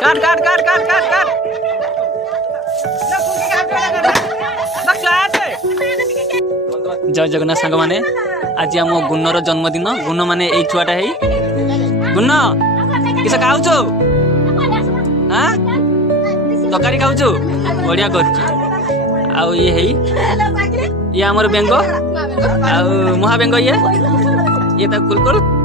काट काट काट काट काट काट जय जगन्नाथ सांग माने आज आम गुन्नर जन्मदिन गुन्न माने एई छुआटा है गुन्न किस खाऊ हाँ तकारी खाऊ बढ़िया कर आउ ये है ये आमर बेंग आउ महाबेंग ये कुलकुल